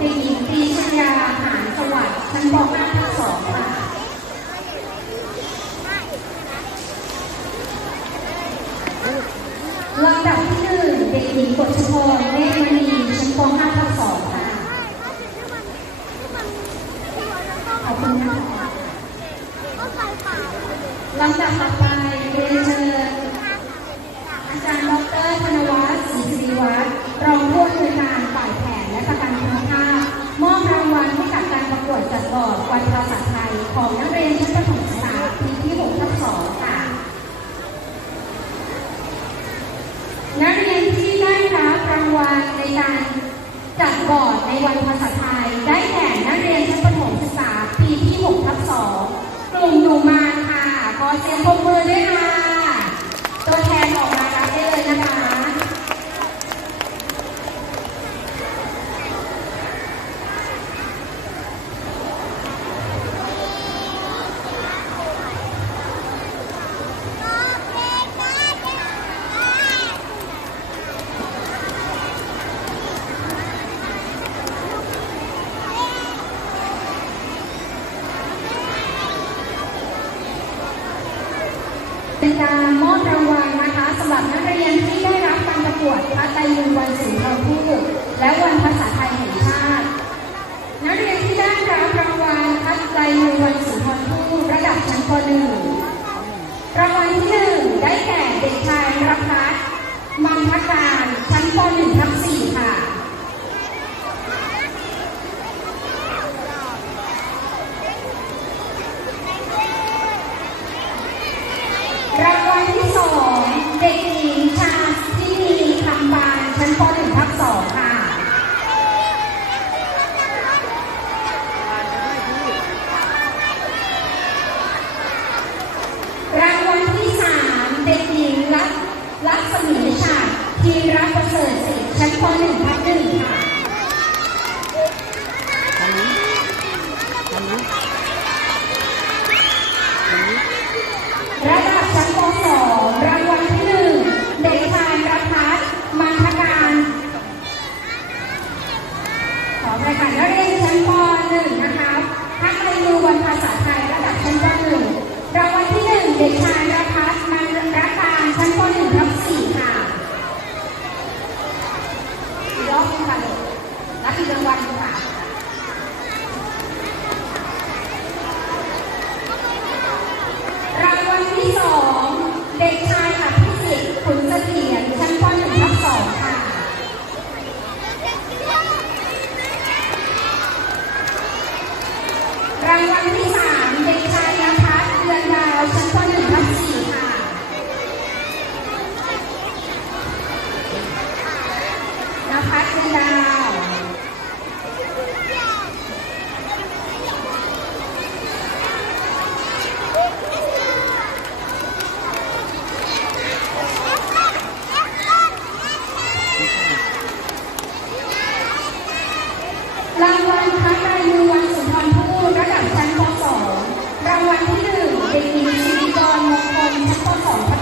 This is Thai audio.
เด็กหญิงปีชยาหานสวัสดิ์ชั้นป .5 ทับ2ค่ะลำดับที่หนึ่งเด็กหญิงกฤชพรเมฆมณีชั้นป .5 ทั นักเรียนที่ได้รับรางวัลในการจัดบอร์ดในวันภาษาไทย ได้แก่นักเรียนชั้นประถมศึกษาปีที่6ทับ2 Tây 穿一 วันที่สามเด็กชายนะคะเดือนดาวชั้นป คนชั้นป .2 ทั